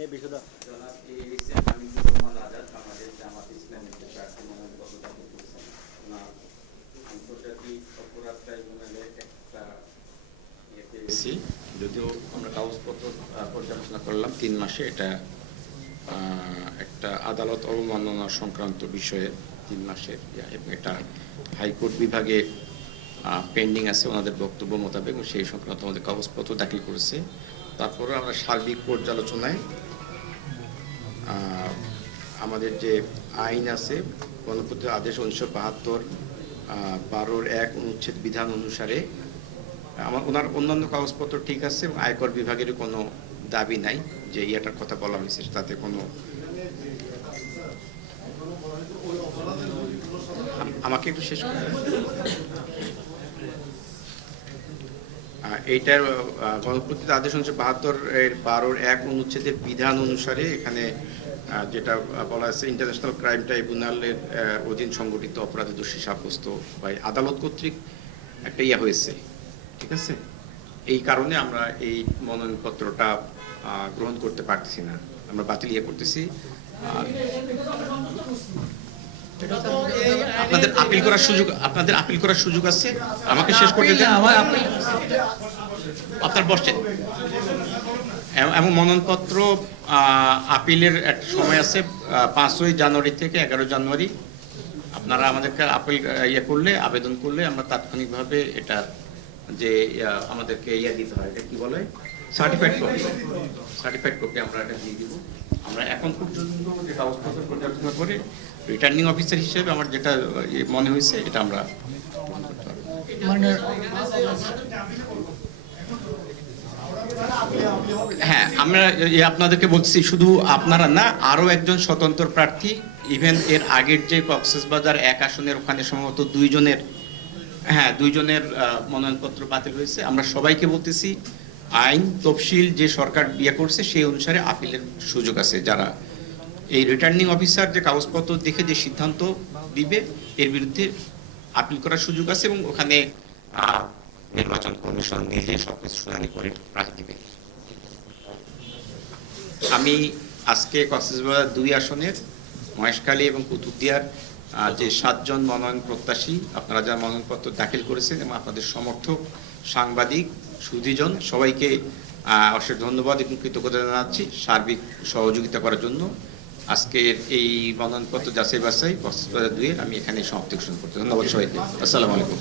জনাব এএসএ হামিদুর রহমান আজাদ বাংলাদেশ জামাত ইসলামী প্রার্থী মনোনয়নপত্র দাখিল করেছেন। ওনার আন্তর্জাতিক অপরাধ ট্রাইব্যুনালে একটা পেয়েছি, যদিও আমরা কাগজপত্র পর্যালোচনা করলাম 3 মাসে, এটা একটা আদালত অবমাননা সংক্রান্ত বিষয়ে 3 মাসের, এবং এটা হাইকোর্ট বিভাগে পেন্ডিং আছে ওনাদের বক্তব্য মোতাবেক, এবং সেই সংক্রান্ত আমাদের কাগজপত্র দাখিল করেছে। তারপরে আমরা সার্বিক পর্যালোচনায় আমাদের যে আইন আছে, গণপ্রজাতন্ত্রী আদেশ 1972 12-1 অনুচ্ছেদ বিধান অনুসারে ওনার অন্যান্য কাগজপত্র ঠিক আছে, এবং আয়কর বিভাগের কোনো দাবি নাই যে ইয়াটার কথা বলা হয়েছে তাতে কোনো। আমাকে একটু শেষ করতে, এইটার গণপ্রজাতন্ত্রী আদেশ 1972-12-1 অনুচ্ছেদের বিধান অনুসারে এখানে যেটা বলা আছে, ইন্টারন্যাশনাল ক্রাইম ট্রাইব্যুনালের অধীন সংগঠিত অপরাধে দোষী সাব্যস্ত বা আদালত কর্তৃক একটা ইয়া হয়েছে, ঠিক আছে। এই কারণে আমরা এই মনোনয়নপত্রটা গ্রহণ করতে পারতেছি না, আমরা বাতিল ইয়ে করতেছি। আপনাদের আপিল করার সুযোগ আছে। আমাকে শেষ করতে দেন, আপনার বসছেন। এবং মনোনয়নপত্র আপিলের একটা সময় আছে 5ই জানুয়ারি থেকে 11 জানুয়ারি। আপনারা আমাদেরকে আপিল করলে, আবেদন করলে আমরা তাৎক্ষণিকভাবে এটা যে আমাদেরকে দিতে হয়, এটা কি বলে, সার্টিফাইড কপি আমরা এটা দিয়ে দিব। আমরা এখন পর্যন্ত যে কাগজপত্র পর্যালোচনা করে রিটার্নিং অফিসার হিসেবে আমার যেটা মনে হয়েছে এটা আমরা হ্যাঁ, আমরা আপনাদেরকে বলছি, শুধু আপনারা না, আরো একজন স্বতন্ত্র প্রার্থী, ইভেন এর আগের যে কক্সবাজার 1 আসনের ওখানে সম্ভবত 2 জনের মনোনয়নপত্র বাতিল হয়েছে। আমরা সবাইকে বলতেছি, আইন তফসিল যে সরকার বিয়ে করছে সেই অনুসারে আপিলের সুযোগ আছে। যারা এই রিটার্নিং অফিসার যে কাগজপত্র দেখে যে সিদ্ধান্ত দিবে এর বিরুদ্ধে আপিল করার সুযোগ আছে, এবং ওখানে নির্বাচন কমিশন নিজে সবকিছু শুনানি করে রায় দিবে। আমি আজকে কক্সবাজার 2 আসনের মহেশখালী এবং কুতুবদিয়ার যে 7 জন মনোনয়ন প্রত্যাশী, আপনারা যারা মনোনয়নপত্র দাখিল করেছেন এবং আপনাদের সমর্থক, সাংবাদিক, সুধীজন, সবাইকে অশেষ ধন্যবাদ এবং কৃতজ্ঞতা জানাচ্ছি সার্বিক সহযোগিতা করার জন্য। আজকের এই মনোনয়নপত্র যাচাই বাছাই কক্সবাজার 2 আমি এখানে সমাপ্তি ঘোষণা করতে ধন্যবাদ সবাইকে। আসসালামু আলাইকুম।